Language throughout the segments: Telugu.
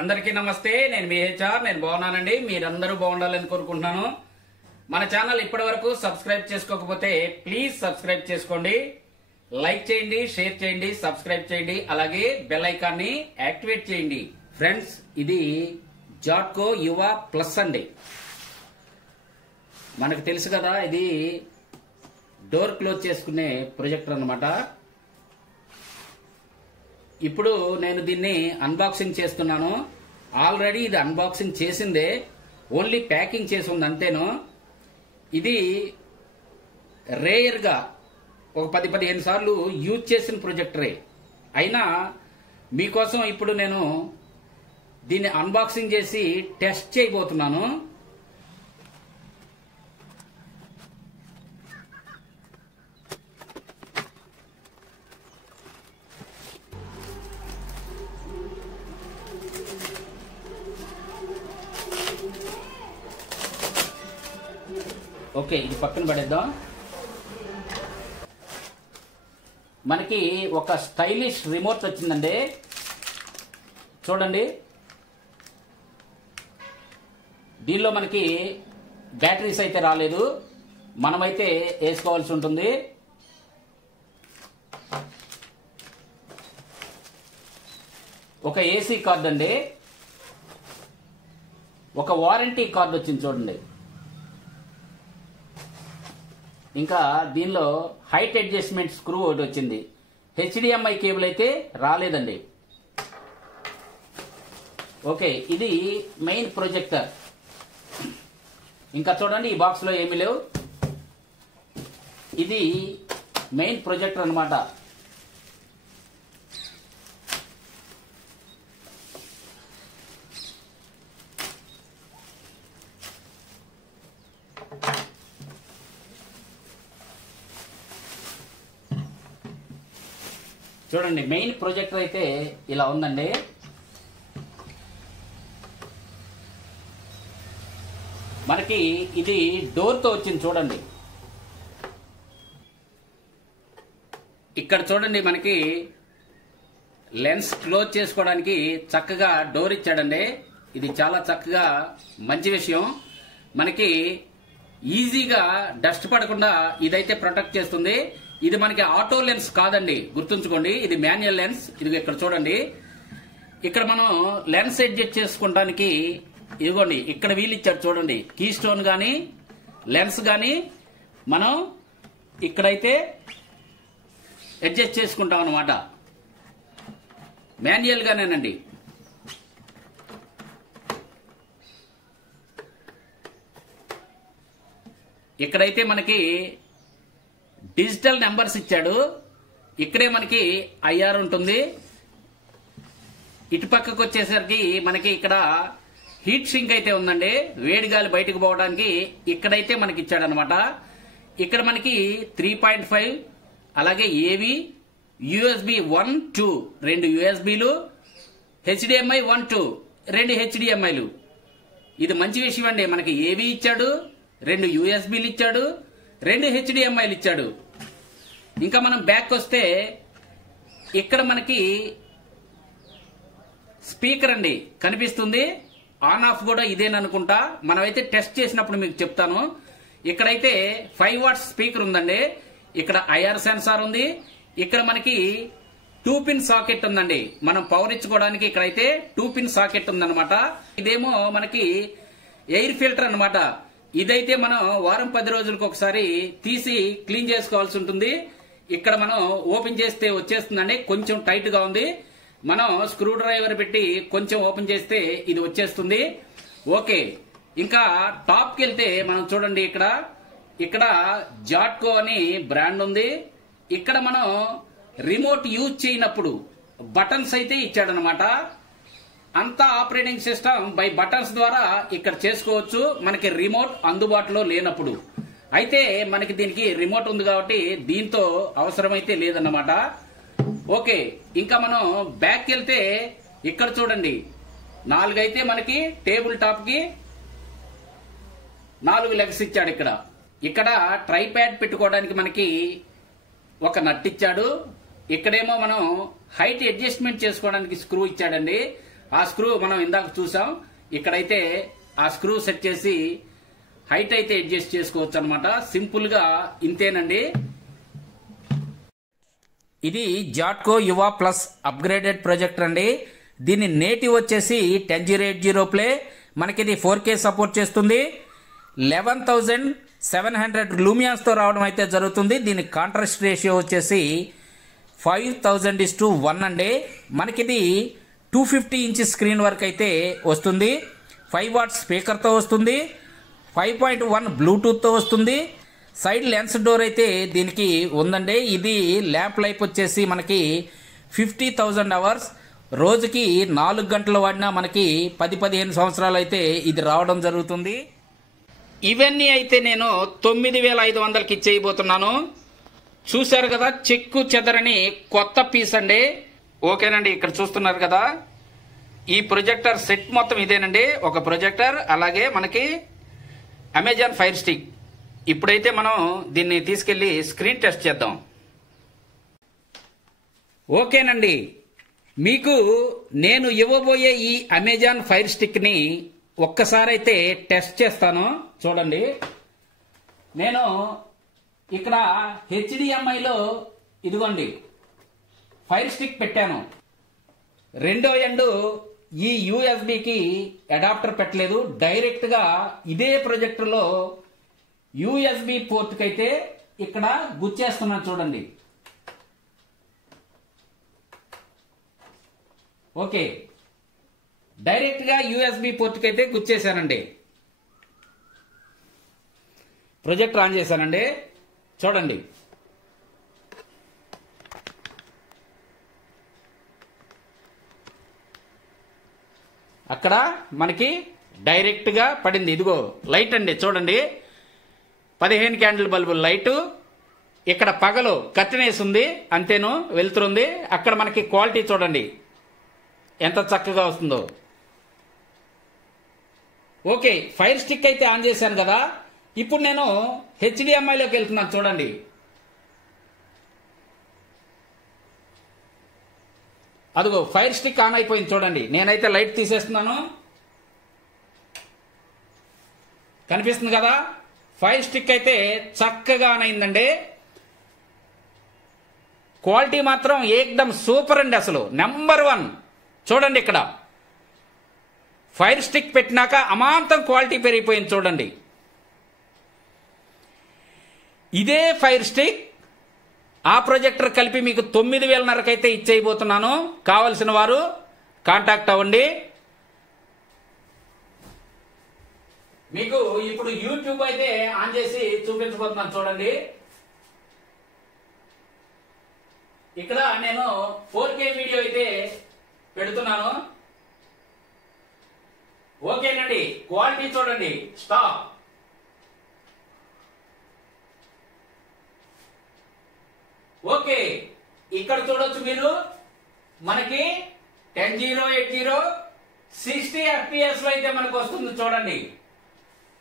అందరికీ నమస్తే. నేను మీ హెచ్ఆర్. నేను బాగున్నానండి. మీరందరూ బాగుండాలని కోరుకుంటున్నాను. మన ఛానల్ ఇప్పటి వరకు సబ్స్క్రైబ్ చేసుకోకపోతే ప్లీజ్ సబ్స్క్రైబ్ చేసుకోండి, లైక్ చేయండి, షేర్ చేయండి, సబ్స్క్రైబ్ చేయండి, అలాగే బెల్ ఐకాన్ ని యాక్టివేట్ చేయండి. ఫ్రెండ్స్, ఇది జాట్కో యువ ప్లస్ అండి. మనకు తెలుసు కదా, ఇది డోర్ క్లోజ్ చేసుకునే ప్రొజెక్టర్ అన్నమాట. ఇప్పుడు నేను దీన్ని అన్బాక్సింగ్ చేస్తున్నాను. ఆల్రెడీ ఇది అన్బాక్సింగ్ చేసిందే, ఓన్లీ ప్యాకింగ్ చేసి ఉంది అంతేను. ఇది రేయర్ గా ఒక 10-15 సార్లు యూజ్ చేసిన ప్రొజెక్టరే అయినా మీకోసం ఇప్పుడు నేను దీన్ని అన్బాక్సింగ్ చేసి టెస్ట్ చేయబోతున్నాను. ఓకే, ఇది పక్కన పడేద్దాం. మనకి ఒక స్టైలిష్ రిమోట్ వచ్చిందండి. చూడండి, దీనిలో మనకి బ్యాటరీస్ అయితే రాలేదు, మనమైతే వేసుకోవాల్సి ఉంటుంది. ఒక ఏసీ కార్డు అండి, ఒక వారంటీ కార్డు వచ్చింది చూడండి. ఇంకా దీనిలో హైట్ అడ్జస్ట్మెంట్ స్క్రూ ఒకటి వచ్చింది. హెచ్డిఎంఐ కేబుల్ అయితే రాలేదండి. ఓకే, ఇది మెయిన్ ప్రొజెక్టర్. ఇంకా చూడండి, ఈ బాక్స్ లో ఏమీ లేవు. ఇది మెయిన్ ప్రొజెక్టర్ అన్నమాట. చూడండి, మెయిన్ ప్రొజెక్టర్ అయితే ఇలా ఉందండి. మనకి ఇది డోర్ తో వచ్చింది చూడండి. ఇక్కడ చూడండి, మనకి లెన్స్ క్లోజ్ చేసుకోవడానికి చక్కగా డోర్ ఇచ్చాడండి. ఇది చాలా చక్కగా మంచి విషయం. మనకి ఈజీగా డస్ట్ పడకుండా ఇదైతే ప్రొటెక్ట్ చేస్తుంది. ఇది మనకి ఆటో లెన్స్ కాదండి, గుర్తుంచుకోండి. ఇది మాన్యువల్ లెన్స్. ఇది ఇక్కడ చూడండి, ఇక్కడ మనం లెన్స్ అడ్జస్ట్ చేసుకోవడానికి ఇదిగోండి ఇక్కడ వీల్ ఇచ్చాడు చూడండి. కీ స్టోన్ గానీ లెన్స్ గానీ మనం ఇక్కడైతే అడ్జస్ట్ చేసుకుంటాం అన్నమాట, మాన్యువల్ గానేనండి. ఇక్కడైతే మనకి డిజిటల్ నెంబర్స్ ఇచ్చాడు. ఇక్కడే మనకి ఐఆర్ ఉంటుంది. ఇటు పక్కకు వచ్చేసరికి మనకి ఇక్కడ హీట్ సింక్ అయితే ఉందండి, వేడి గాలి బయటకు పోవడానికి ఇక్కడైతే మనకి ఇచ్చాడనమాట. ఇక్కడ మనకి 3.5 అలాగే ఏవి, యూఎస్బి 1, 2 రెండు యూఎస్బీలు, హెచ్డిఎంఐ 1, 2 రెండు హెచ్డిఎంఐలు. ఇది మంచి విషయం అండి. మనకి ఏవి ఇచ్చాడు, 2 యూఎస్బీలు ఇచ్చాడు, 2 హెచ్డిఎంఐలు ఇచ్చాడు. ఇంకా మనం బ్యాక్ వస్తే ఇక్కడ మనకి స్పీకర్ అండి కనిపిస్తుంది. ఆన్ ఆఫ్ కూడా ఇదేననుకుంటా, మనమైతే టెస్ట్ చేసినప్పుడు మీకు చెప్తాను. ఇక్కడైతే 5 వాట్స్ స్పీకర్ ఉందండి. ఇక్కడ ఐఆర్ సెన్సార్ ఉంది. ఇక్కడ మనకి 2 పిన్ సాకెట్ ఉందండి. మనం పవర్ ఇచ్చుకోవడానికి ఇక్కడైతే 2 పిన్ సాకెట్ ఉందన్నమాట. ఇదేమో మనకి ఎయిర్ ఫిల్టర్ అన్నమాట. ఇదైతే మనం వారం 10 రోజులకు ఒకసారి తీసి క్లీన్ చేసుకోవాల్సి ఉంటుంది. ఇక్కడ మనం ఓపెన్ చేస్తే వచ్చేస్తుందండి. కొంచెం టైట్ గా ఉంది. మనం స్క్రూ డ్రైవర్ పెట్టి కొంచెం ఓపెన్ చేస్తే ఇది వచ్చేస్తుంది. ఓకే, ఇంకా టాప్ కి వెళ్తే మనం చూడండి, ఇక్కడ జాట్కో అని బ్రాండ్ ఉంది. ఇక్కడ మనం రిమోట్ యూజ్ చేయనప్పుడు బటన్స్ అయితే ఇచ్చాడనమాట. అంతా ఆపరేటింగ్ సిస్టమ్ బై బటన్స్ ద్వారా ఇక్కడ చేసుకోవచ్చు, మనకి రిమోట్ అందుబాటులో లేనప్పుడు. అయితే మనకి దీనికి రిమోట్ ఉంది కాబట్టి దీంతో అవసరమైతే లేదన్నమాట. ఓకే, ఇంకా మనం బ్యాక్ వెళ్తే ఇక్కడ చూడండి, 4 అయితే మనకి టేబుల్ టాప్ కి 4 లెగ్స్ ఇచ్చాడు. ఇక్కడ ట్రైప్యాడ్ పెట్టుకోవడానికి మనకి ఒక నట్ ఇచ్చాడు. ఇక్కడేమో మనం హైట్ అడ్జస్ట్మెంట్ చేసుకోవడానికి స్క్రూ ఇచ్చాడండి. ఆ స్క్రూ మనం ఇందాక చూసాం. ఇక్కడైతే ఆ స్క్రూ సెట్ చేసి హైట్ అయితే అడ్జస్ట్ చేసుకోవచ్చు అనమాట. సింపుల్ గా ఇంతేనండి. ఇది జాట్కో యువా ప్లస్ అప్గ్రేడెడ్ ప్రొజెక్టర్ అండి. దీని నేటివ్ వచ్చేసి 10080 ప్లే. మనకి ఇది 4K సపోర్ట్ చేస్తుంది. 11,700 లూమియాన్స్ తో రావడం అయితే జరుగుతుంది. దీని కాంట్రాస్ట్ రేషియో వచ్చేసి 5000:1 అండి. మనకిది 250 ఇంచెస్ స్క్రీన్ వరకు అయితే వస్తుంది. 5 వాట్స్ స్పీకర్ తో వస్తుంది. 5.1 బ్లూటూత్ తో వస్తుంది. సైడ్ లెన్స్ డోర్ అయితే దీనికి ఉందండి. ఇది ల్యాంప్ లైఫ్ వచ్చేసి మనకి 50,000 అవర్స్. రోజుకి 4 గంటలు వాడినా మనకి 10-15 సంవత్సరాలు అయితే ఇది రావడం జరుగుతుంది. ఇవన్నీ అయితే నేను 9,500కి ఇచ్చేయబోతున్నాను. చూశారు కదా, చెక్కు చెదరని కొత్త పీస్ అండి. ఓకేనండి, ఇక్కడ చూస్తున్నారు కదా, ఈ ప్రొజెక్టర్ సెట్ మొత్తం ఇదేనండి. ఒక ప్రొజెక్టర్, అలాగే మనకి అమెజాన్ ఫైర్ స్టిక్. ఇప్పుడైతే మనం దీన్ని తీసుకెళ్లి స్క్రీన్ టెస్ట్ చేద్దాం. ఓకేనండి, మీకు నేను ఇవ్వబోయే ఈ అమెజాన్ ఫైర్ స్టిక్ ని ఒక్కసారి అయితే టెస్ట్ చేస్తాను. చూడండి, నేను ఇక్కడ HDMIలో ఇదిగోండి ఫైర్ స్టిక్ పెట్టాను. రెండో ఎండ్ ఈ యూఎస్బికి అడాప్టర్ పెట్టలేదు. డైరెక్ట్ గా ఇదే ప్రొజెక్టర్ లో యూఎస్బి పోర్ట్ కి అయితే ఇక్కడ గుచ్చేస్తున్నాను. చూడండి, ఓకే, డైరెక్ట్ గా యూఎస్బి పోర్ట్ కి అయితే గుచ్చేసానండి. ప్రొజెక్టర్ ఆన్ చేశానండి. చూడండి, అక్కడ మనకి డైరెక్ట్ గా పడింది. ఇదిగో లైట్ అండి, చూడండి, 15 క్యాండిల్ బల్బు లైటు. ఇక్కడ పగలు కట్టినేసింది, అంతేను వెళ్తుంది. అక్కడ మనకి క్వాలిటీ చూడండి ఎంత చక్కగా వస్తుందో. ఓకే, ఫైర్ స్టిక్ అయితే ఆన్ చేశాను కదా. ఇప్పుడు నేను HDMIలోకి వెళ్తున్నాను. చూడండి, అదిగో ఫైర్ స్టిక్ ఆన్ అయిపోయింది. చూడండి, నేనైతే లైట్ తీసేస్తున్నాను. కనిపిస్తుంది కదా, ఫైర్ స్టిక్ అయితే చక్కగా ఆన్ అయిందండి. క్వాలిటీ మాత్రం ఏకదం సూపర్ అండి, అసలు నెంబర్ 1. చూడండి, ఇక్కడ ఫైర్ స్టిక్ పెట్టినాక అమాంతం క్వాలిటీ పెరిగిపోయింది. చూడండి, ఇదే ఫైర్ స్టిక్ ఆ ప్రొజెక్టర్ కలిపి మీకు 9,500కి అయితే ఇచ్చేయబోతున్నాను. కావలసిన వారు కాంటాక్ట్ అవ్వండి. మీకు ఇప్పుడు యూట్యూబ్ అయితే ఆన్ చేసి చూపించబోతున్నాను. చూడండి, ఇక్కడ నేను 4K వీడియో అయితే పెడుతున్నాను. ఓకేనండి, క్వాలిటీ చూడండి, స్టాప్. ఓకే, ఇక్కడ చూడొచ్చు మీరు, మనకి 1080 60 FPS లో అయితే మనకు వస్తుంది. చూడండి,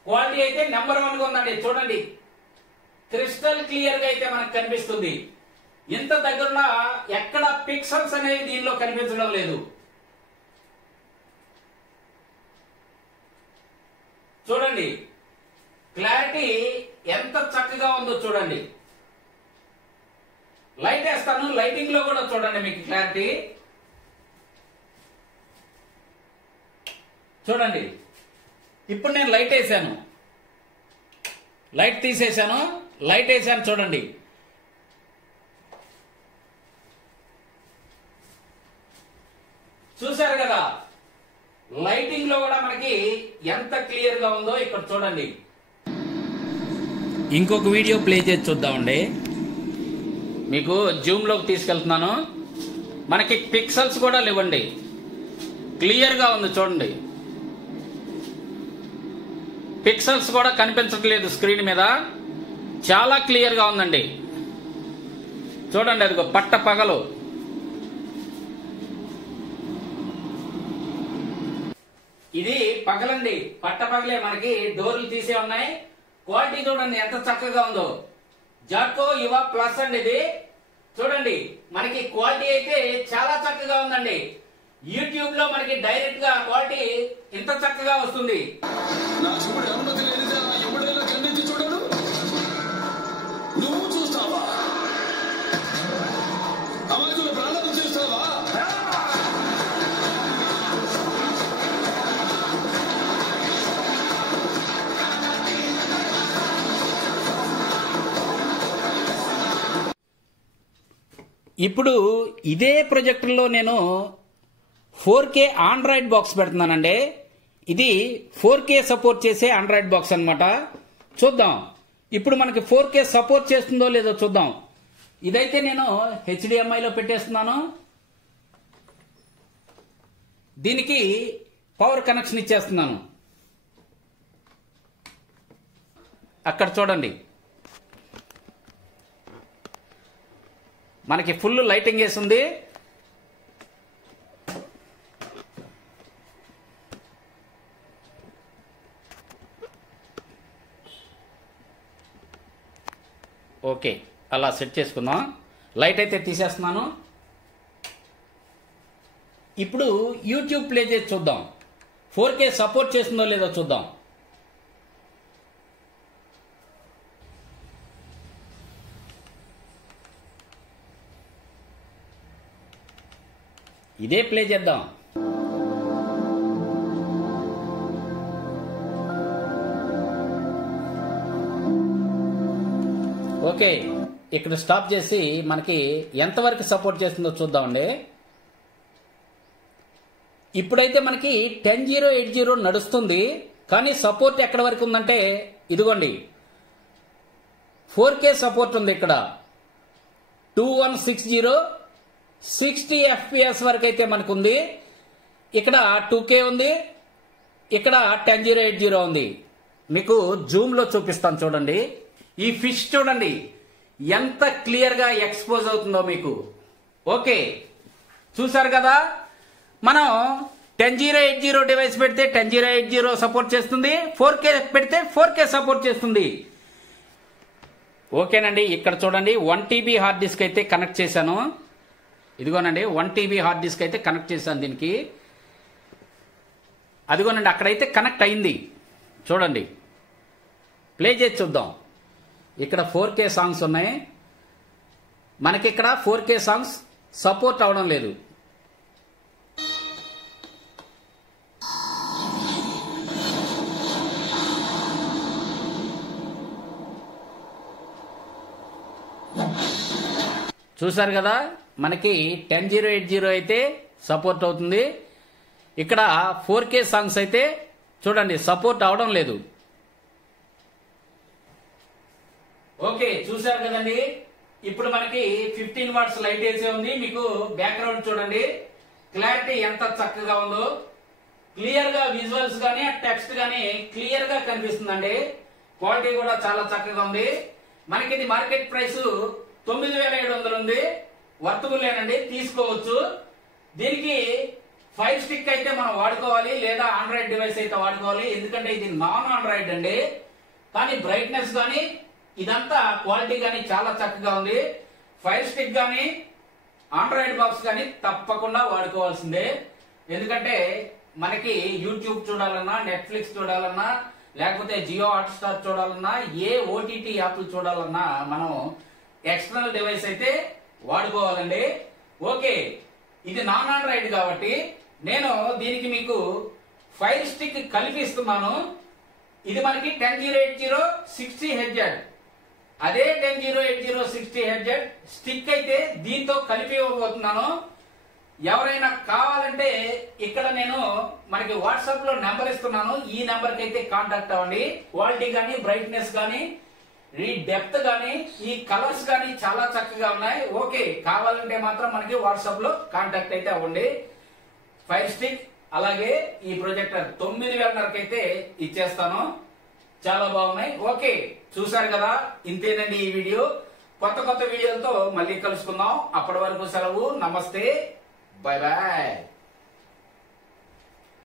క్వాలిటీ అయితే నెంబర్ 1 గా ఉందండి. చూడండి, క్రిస్టల్ క్లియర్ గా అయితే మనకు కనిపిస్తుంది. ఇంత దగ్గర ఎక్కడ పిక్సెల్స్ అనేవి దీనిలో కనిపించడం లేదు. చూడండి, క్లారిటీ ఎంత చక్కగా ఉందో చూడండి. లైట్ వేస్తాను, లైటింగ్ లో కూడా చూడండి మీకు క్లారిటీ. చూడండి, ఇప్పుడు నేను లైట్ వేసాను, లైట్ తీసేసాను, లైట్ వేసాను. చూడండి, చూశారు కదా, లైటింగ్ లో కూడా మనకి ఎంత క్లియర్ గా ఉందో ఇక్కడ చూడండి. ఇంకొక వీడియో ప్లే చేసి చూద్దామండి. మీకు జూమ్ లోకి తీసుకెళ్తున్నాను. మనకి పిక్సెల్స్ కూడా లేవండి, క్లియర్ గా ఉంది. చూడండి, పిక్సెల్స్ కూడా కనిపించట్లేదు స్క్రీన్ మీద, చాలా క్లియర్ గా ఉందండి. చూడండి, అదిగో పట్ట పగలు. ఇది పగలండి, పట్ట పగలే. మనకి డోర్లు తీసే ఉన్నాయి. క్వాలిటీ చూడండి ఎంత చక్కగా ఉందో. జాట్కో యువా ప్లస్ అండి ఇది. చూడండి, మనకి క్వాలిటీ అయితే చాలా చక్కగా ఉందండి. యూట్యూబ్ లో మనకి డైరెక్ట్ గా క్వాలిటీ ఇంత చక్కగా వస్తుంది. నా చూడు అనుమతి లేనిదే ఎవడైనా ఖండించి చూడడు. నువ్వు చూస్తావా? అమాయకుల ప్రాణాలు చూస్తావా? ఇప్పుడు ఇదే ప్రొజెక్టర్లో నేను 4K ఆండ్రాయిడ్ బాక్స్ పెడుతున్నానండి. ఇది 4K సపోర్ట్ చేసే ఆండ్రాయిడ్ బాక్స్ అన్నమాట. చూద్దాం ఇప్పుడు మనకి 4K సపోర్ట్ చేస్తుందో లేదో చూద్దాం. ఇదైతే నేను HDMIలో పెట్టేస్తున్నాను. దీనికి పవర్ కనెక్షన్ ఇచ్చేస్తున్నాను. అక్కడ చూడండి మనకి ఫుల్ లైటింగ్ వేసింది. ఓకే, అలా సెట్ చేసుకుందాం. లైట్ అయితే తీసేస్తున్నాను. ఇప్పుడు యూట్యూబ్ ప్లే చేసి చూద్దాం. 4K సపోర్ట్ చేస్తుందో లేదో చూద్దాం. ఇదే ప్లే చేద్దాం. ఓకే, ఇక్కడ స్టాప్ చేసి మనకి ఎంతవరకు సపోర్ట్ చేస్తుందో చూద్దామండి. ఇప్పుడైతే మనకి 10.0.80 నడుస్తుంది. కానీ సపోర్ట్ ఎక్కడ వరకు ఉందంటే ఇదిగోండి 4K సపోర్ట్ ఉంది. ఇక్కడ 2160 60 FPS వరకు అయితే మనకు ఉంది. ఇక్కడ 2K ఉంది. ఇక్కడ 10.0.80 ఉంది. మీకు జూమ్ లో చూపిస్తాను చూడండి. ఈ ఫిష్ చూడండి ఎంత క్లియర్ గా ఎక్స్పోజ్ అవుతుందో మీకు. ఓకే, చూసారు కదా. మనం 10.0.80 డివైస్ పెడితే 10.0.80 సపోర్ట్ చేస్తుంది. 4K పెడితే 4K సపోర్ట్ చేస్తుంది. ఓకేనండి, ఇక్కడ చూడండి 1 TB హార్డ్ డిస్క్ అయితే కనెక్ట్ చేశాను. ఇదిగోనండి 1 TB హార్డ్ డిస్క్ అయితే కనెక్ట్ చేశాను దీనికి. అదిగోనండి అక్కడైతే కనెక్ట్ అయింది. చూడండి ప్లే చేసి చూద్దాం. ఇక్కడ 4K సాంగ్స్ ఉన్నాయి. మనకి ఇక్కడ 4K సాంగ్స్ సపోర్ట్ అవడం లేదు. చూసారు కదా, మనకి 10.0.80 అయితే సపోర్ట్ అవుతుంది. ఇక్కడ 4K సాంగ్స్ అయితే చూడండి సపోర్ట్ అవడం లేదు. ఓకే, చూసారు కదండి. ఇప్పుడు మనకి 15 వాట్స్ లైట్ వేసే ఉంది. మీకు బ్యాక్గ్రౌండ్ చూడండి క్లారిటీ ఎంత చక్కగా ఉందో. క్లియర్ గా విజువల్స్ గానీ టెక్స్ట్ గానీ క్లియర్ గా కనిపిస్తుందండి. క్వాలిటీ కూడా చాలా చక్కగా ఉంది. మనకి ఇది మార్కెట్ ప్రైస్ 9700 ఉంది. వర్తబుల్ ఏనండి, తీసుకోవచ్చు. దీనికి ఫైర్ స్టిక్ అయితే మనం వాడుకోవాలి, లేదా ఆండ్రాయిడ్ డివైస్ అయితే వాడుకోవాలి. ఎందుకంటే ఇది నాన్ ఆండ్రాయిడ్ అండి. కానీ బ్రైట్నెస్ గానీ ఇదంతా క్వాలిటీ గానీ చాలా చక్కగా ఉంది. ఫైర్ స్టిక్ గానీ ఆండ్రాయిడ్ బాక్స్ గానీ తప్పకుండా వాడుకోవాల్సిందే. ఎందుకంటే మనకి యూట్యూబ్ చూడాలన్నా, నెట్ఫ్లిక్స్ చూడాలన్నా, లేకపోతే జియో హాట్స్టార్ చూడాలన్నా, ఏ OTT యాప్లు చూడాలన్నా మనం ఎక్స్టర్నల్ డివైస్ అయితే వాడుకోవాలండి. ఓకే, ఇది నాన్ ఆండ్రాయిడ్ కాబట్టి నేను దీనికి మీకు ఫైర్ స్టిక్ కలిపిస్తున్నాను. ఇది మనకి 10.0.80 60 Hz. అదే 10.0.80 60 Hz స్టిక్ అయితే దీంతో కలిపి ఇవ్వబోతున్నాను. ఎవరైనా కావాలంటే ఇక్కడ నేను మనకి వాట్సాప్ లో నెంబర్ ఇస్తున్నాను. ఈ నెంబర్ కి అయితే కాంటాక్ట్ అవ్వండి. క్వాలిటీ గానీ, బ్రైట్నెస్ గానీ, ఈ డెప్త్ గానీ, ఈ కలర్స్ గానీ చాలా చక్కగా ఉన్నాయి. ఓకే, కావాలంటే మాత్రం మనకి వాట్సాప్ లో కాంటాక్ట్ అయితే అవ్వండి. ఫైర్ స్టిక్ అలాగే ఈ ప్రొజెక్టర్ 9000 అయితే ఇచ్చేస్తాను. చాలా బాగున్నాయి. ఓకే, చూసారు కదా, ఇంతేనండి ఈ వీడియో. కొత్త వీడియోలతో మళ్ళీ కలుసుకుందాం. అప్పటి వరకు సెలవు. నమస్తే, బాయ్ బాయ్.